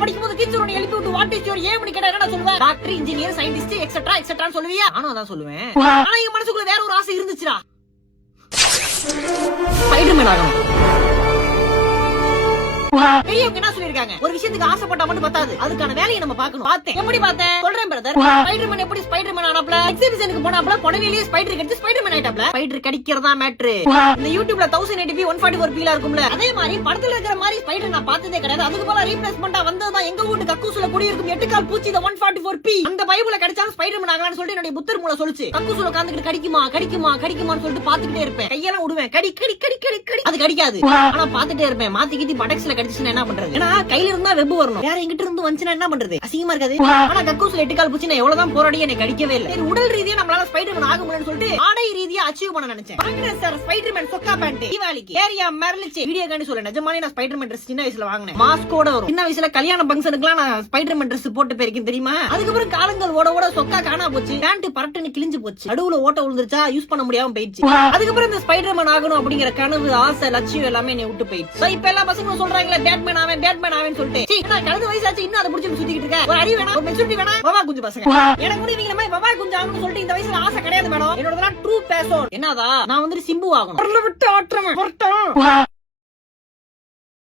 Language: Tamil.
காலேஜ் படிக்கும்போது டீச்சர் உன்னை எழுப்பி விட்டு வாட் இஸ் யுவர் ஏம் னு கேட்டா என்ன சொல்லுவ? டாக்டர், இன்ஜினியர், சயின்டிஸ்ட் எக்ஸெட்ரா எக்ஸெட்ரான்னு சொல்லுவியா? நானும் அதான் சொல்லுவேன். ஆனா என் மனசுக்குள்ள வேற ஒரு ஆசை இருந்துச்சுடா. ஸ்பைடர்மேன் ஆகணும். பெரியவங்க என்ன சொல்லிருக்காங்க? ஒரு விஷயத்துக்கு ஆசைப்பட்டா மட்டும் பத்தாது, அதுக்கான வேலையை நம்ம பார்க்கணும். பார்த்தேன். எப்படி பார்த்தேன் சொல்றேன் பிரதர். ஸ்பைடர்மேன் எப்படி ஸ்பைடர்மேன் ஆனாப்ல? எக்ஸிபிஷனுக்கு போனாப்ல, புடவையிலேயே ஸ்பைடர் கடிச்சு ஸ்பைடர்மேன் ஆயிட்டாப்ல. ஸ்பைடர் கடிக்கிறதா மேட்டர். இந்த யூடியூப்ல 1080p 144p ல இருக்கும்ல, அதே மாதிரி படத்துல இருக்கிற மாதிரி ஸ்பைடர் நான் பார்த்ததே கிடையாது. அதுக்கு போல ரீப்ளேஸ்மெண்டா வந்ததுதான் எங்க வீட்டு கக்கூசுல குடியிருக்கும் 8 கால் பூச்சி 144p. அந்த பைபிள கடிச்சாலும் ஸ்பைடர்மேன் ஆகலாம்னு சொல்லிட்டு என்னுடைய புத்தர் மூளை சொல்லுச்சு. கக்கூசுல உட்கார்ந்துட்டு கடிக்குமா கடிக்குமா கடிக்குமான்னு சொல்லிட்டு பாத்துக்கிட்டே இருப்பேன். கையெல்லாம் விடுவேன், கடி கடி கடி கடி கடி. அது கடிக்காது. ஆனா பாத்துட்டே இருப்பேன். மாத்திக்கிட்டி படக்ஸ்ல கடிச்சுனா என்ன பண்றது? ஏன்னா கையில இருந்தா வெப் வரணும், வேற எங்கிட்ட இருந்து வந்துச்சுனா என்ன பண்றது? அசிங்கமா இருக்காது. ஆனா கக்கூஸ்ல 8 கால் பூச்சி நான் எவ்வளவுதான் போராடி எனக்கு கடிக்கவே இல்ல. சரி, உடல் ரீதியா நம்மளால ஸ்பைடர்மேன் ஆக முடியும்னு சொல்லிட்டு ஆடை ரீதியா அச்சீவ் பண்ண நினைச்சேன். வாங்கினேன் சார் ஸ்பைடர்மேன் சொக்கா பேண்ட். தீபாவளிக்கு ஏரியா மரலிச்சு வீடியோ காண்டி சொல்ல நிஜமாலே நான் ஸ்பைடர்மேன் Dress சின்ன வயசுல வாங்கினேன். மாஸ்கோட வரும். சின்ன வயசுல கல்யாண ஃபங்க்ஷனுக்குலாம் நான் ஸ்பைடர்மேன் Dress போட்டு போயிருக்கேன் தெரியுமா? அதுக்கப்புறம் காலங்கள் ஓட ஓட சொக்கா காணா போச்சு. பேண்ட் பரட்டுன்னு கிழிஞ்சு போச்சு. நடுவுல ஓட்ட விழுந்துருச்சா, யூஸ் பண்ண முடியாம போயிடுச்சு. அதுக்கப்புறம் இந்த ஸ்பைடர்மேன் ஆகணும் அப்படிங்கிற கனவு, ஆசை, லட்சியம் எல்லாமே என்னை விட்டு போயிடுச்சு. சோ இப்ப எல்லா பசங்களும் சொல்றாங்களே பேட்மேன் ஆவேன் பேட்மேன் ஆவேன்னு சொல்லிட்டு, கழுது வயசாச்சு இன்னும் அதை புடிச்சு சுத்திக்கிட்டு இருக்க. ஒரு அறிவு வேணா, ஒரு மெச்சூரிட்டி வேணா. பாபா குஞ்சு பசங்க எனக்கு கூட இவங்க மாதிரி பாபா குஞ்சு ஆகணும்னு சொல்லிட்டு இந்த வயசுல ஆசை கிடையாது மேடம். என்னோட ட்ரூ பேஷன் என்னதா, நான் வந்து சிம்பு ஆகணும். விட்டு ஆட்டுறேன்.